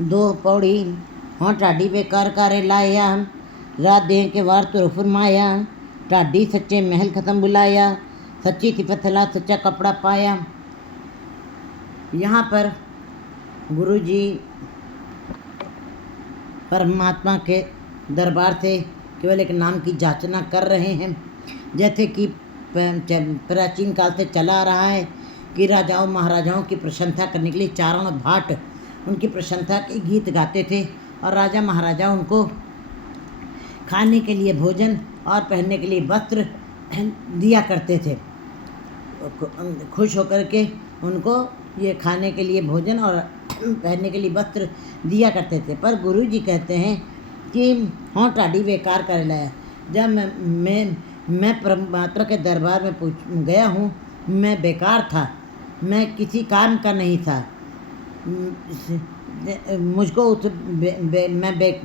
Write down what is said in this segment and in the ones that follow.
दो पौड़ी हाँ ढाडी बेकार कारे लाया, रात दें के वार तो फरमाया, ढाडी सच्चे महल ख़त्म बुलाया, सच्ची सिफत ला सच्चा कपड़ा पाया। यहाँ पर गुरु जी परमात्मा के दरबार से केवल एक नाम की जाचना कर रहे हैं। जैसे कि प्राचीन काल से चला आ रहा है कि राजाओं महाराजाओं की प्रशंसा करने के लिए चारण भाट उनकी प्रशंसा के गीत गाते थे और राजा महाराजा उनको खाने के लिए भोजन और पहनने के लिए वस्त्र दिया करते थे। खुश होकर के उनको ये खाने के लिए भोजन और पहनने के लिए वस्त्र दिया करते थे। पर गुरु जी कहते हैं कि हाँ ढाडी बेकार कर लाया। जब मैं परमात्मा के दरबार में गया हूँ, मैं बेकार था, मैं किसी काम का नहीं था। मुझको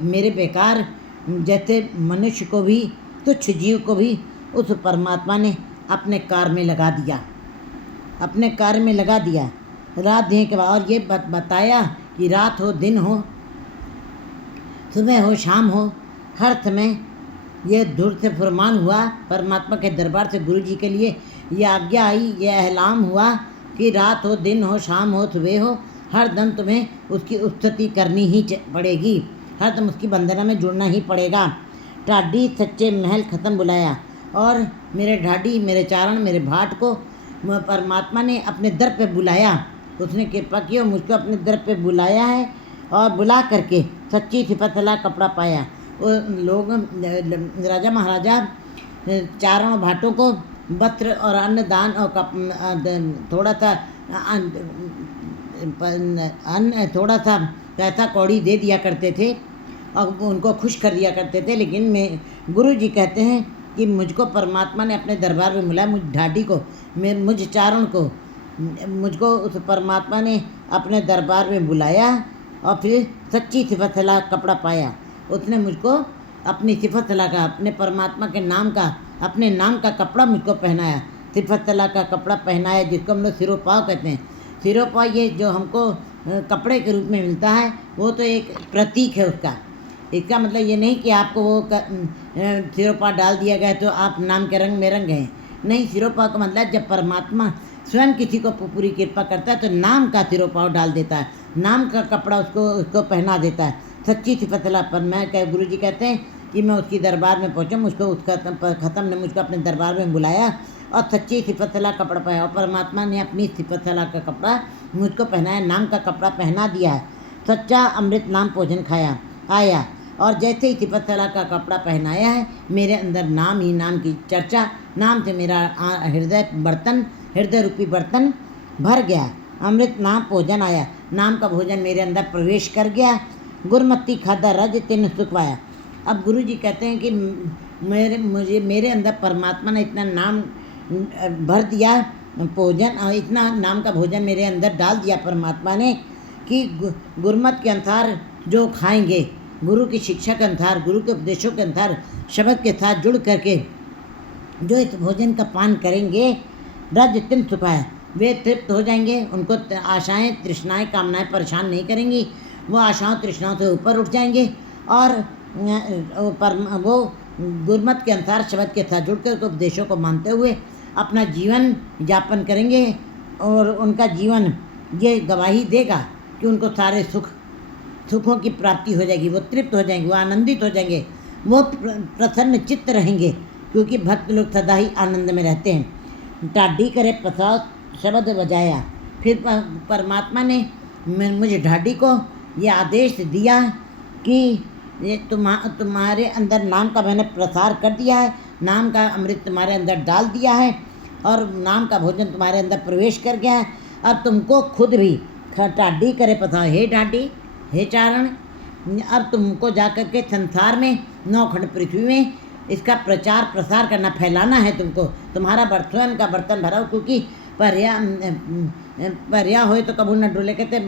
मेरे बेकार जैसे मनुष्य को भी, तुच्छ जीव को भी उस परमात्मा ने अपने कार्य में लगा दिया, अपने कार्य में लगा दिया। रात देने के बाद और ये बताया कि रात हो दिन हो, सुबह हो शाम हो, हर समय ये दूर से फरमान हुआ परमात्मा के दरबार से गुरु जी के लिए ये आज्ञा आई, ये ऐलान हुआ कि रात हो दिन हो शाम हो सुबह हो, हर दम तुम्हें उसकी स्तुति करनी ही पड़ेगी, हर दम उसकी वंदना में जुड़ना ही पड़ेगा। ढाडी सच्चे महल ख़त्म बुलाया। और मेरे ढाडी, मेरे चारण, मेरे भाट को परमात्मा ने अपने दर पे बुलाया, उसने कृपा की और मुझको अपने दर पे बुलाया है और बुला करके सच्ची सिफत ला कपड़ा पाया। वो लोग राजा महाराजा चारों भाटों को वस्त्र और अन्न दान और थोड़ा सा अन्न, थोड़ा सा पैसा कौड़ी दे दिया करते थे और उनको खुश कर दिया करते थे। लेकिन गुरु जी कहते हैं कि मुझको परमात्मा ने अपने दरबार में बुलाया, मुझ ढाडी को, मुझ चारण को, मुझको उस परमात्मा ने अपने दरबार में बुलाया और फिर सच्ची सिफत ला कपड़ा पाया। उसने मुझको अपनी सिफत ला का, अपने परमात्मा के नाम का, अपने नाम का कपड़ा मुझको पहनाया, सिफत ला का कपड़ा पहनाया, जिसको हम लोग सिरोपाव कहते हैं। सिरोपाव ये जो हमको कपड़े के रूप में मिलता है वो तो एक प्रतीक है उसका। इसका मतलब ये नहीं कि आपको वो सिरोपाव डाल दिया गया तो आप नाम के रंग में रंग गए, नहीं। सिरोपाव का मतलब जब परमात्मा स्वयं किसी को पूरी कृपा करता है तो नाम का सिरोपाव डाल देता है, नाम का कपड़ा उसको पहना देता है। सच्ची सिफत ला पर मैं गुरु जी कहते हैं कि मैं उसकी दरबार में पहुँचा, मुझको उसका ख़त्म ने मुझको अपने दरबार में बुलाया और सच्ची सिफत ला कपड़ा पाया। और परमात्मा ने अपनी सिफत ला का कपड़ा मुझको पहनाया, नाम का कपड़ा पहना दिया है। सच्चा अमृत नाम भोजन खाया आया और जैसे ही सिफत ला का कपड़ा पहनाया है, मेरे अंदर नाम ही नाम की चर्चा, नाम से मेरा हृदय रूपी बर्तन भर गया। अमृत नाम भोजन आया, नाम का भोजन मेरे अंदर प्रवेश कर गया। गुरमति खादा रज तिन सुख पाया। अब गुरु जी कहते हैं कि मेरे अंदर परमात्मा ने इतना नाम भर दिया, भोजन और इतना नाम का भोजन मेरे अंदर डाल दिया परमात्मा ने कि गुरमत के अनुसार जो खाएंगे, गुरु की शिक्षा के अनुसार, गुरु के उपदेशों के अनुसार शब्द के साथ जुड़ करके जो इस भोजन का पान करेंगे, रज तिन सुख पाया, वे तृप्त हो जाएंगे। उनको आशाएं तृष्णाएं कामनाएं परेशान नहीं करेंगी, वो आशाओं तृष्णाओं से ऊपर उठ जाएंगे और वो गुरमत के अनुसार शब्द के साथ जुड़कर उपदेशों को मानते हुए अपना जीवन यापन करेंगे और उनका जीवन ये गवाही देगा कि उनको सारे सुखों की प्राप्ति हो जाएगी, वो तृप्त हो जाएंगे, वो आनंदित हो जाएंगे, वो प्रसन्न चित्त रहेंगे, क्योंकि भक्त लोग सदा ही आनंद में रहते हैं। ढाडी करे प्रसाद शब्द बजाया। फिर परमात्मा ने मुझे ढाडी को ये आदेश दिया कि ये तुम्हारे अंदर नाम का मैंने प्रसार कर दिया है, नाम का अमृत तुम्हारे अंदर डाल दिया है और नाम का भोजन तुम्हारे अंदर प्रवेश कर गया है। अब तुमको खुद भी ढाडी करे प्रसाद, हे ढाडी, हे चारण, अब तुमको जा कर के संसार में 9 खंड पृथ्वी में इसका प्रचार प्रसार करना, फैलाना है तुमको। तुम्हारा स्वयं का बर्तन भरा हो, क्योंकि पर्या हो तो कबू न डोले। कहते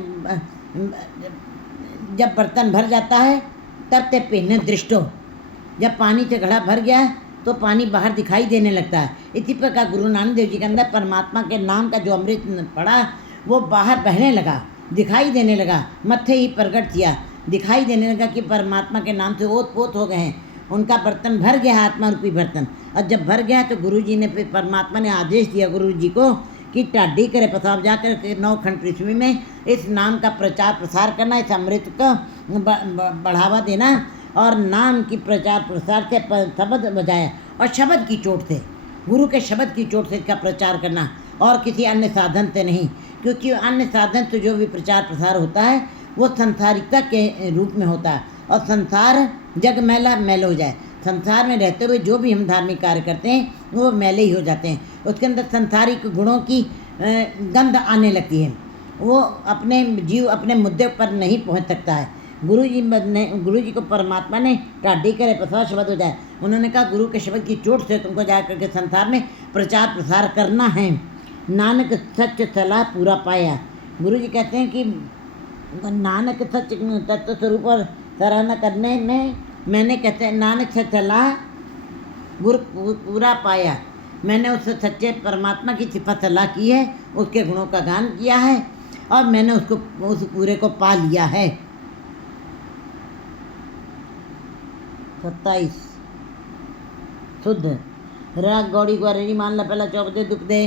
जब बर्तन भर जाता है तब ते पहने दृष्टो, जब पानी से घड़ा भर गया तो पानी बाहर दिखाई देने लगता है। इसी प्रकार गुरु नानक देव जी के अंदर परमात्मा के नाम का जो अमृत पड़ा वो बाहर बहने लगा, दिखाई देने लगा, मत्थे ही प्रकट किया, दिखाई देने लगा कि परमात्मा के नाम से ओत पोत हो गए हैं, उनका बर्तन भर गया है, आत्मा रूपी बर्तन। और जब भर गया तो गुरु जी ने, फिर परमात्मा ने आदेश दिया गुरु जी को कि टाढ़ी करे पसाब जाकर के 9 खंड पृथ्वी में इस नाम का प्रचार प्रसार करना, इस अमृत को बढ़ावा देना, और नाम की प्रचार प्रसार से शब्द बजाया, और शब्द की चोट से, गुरु के शब्द की चोट से इसका प्रचार करना, और किसी अन्य साधन से नहीं, क्योंकि अन्य साधन से जो भी प्रचार प्रसार होता है वो संसारिकता के रूप में होता है, और संसार जग मैला मैल हो जाए। संसार में रहते हुए जो भी हम धार्मिक कार्य करते हैं वो मैले ही हो जाते हैं, उसके अंदर संसारिक गुणों की गंध आने लगती है, वो अपने जीव अपने मुद्दे पर नहीं पहुंच सकता है। गुरु जी को परमात्मा ने टाढ़ी करे पसार शब्द हो जाए, उन्होंने कहा गुरु के शब्द की चोट से तुमको जा करके संसार में प्रचार प्रसार करना है। नानक सच सलाह पूरा पाया। गुरु जी कहते हैं कि नानक सच तत्व स्वरूप और सराहना करने में मैंने, कहते हैं नानक सच सलाह गुरु पूरा पाया, मैंने उस सच्चे परमात्मा की सिफत सलाह की है, उसके गुणों का गान किया है, और मैंने उसको उस पूरे को पा लिया है। 27 शुद्ध राग गौड़ी ग्वारेरी मान ला पहला चौपदे दुख दे।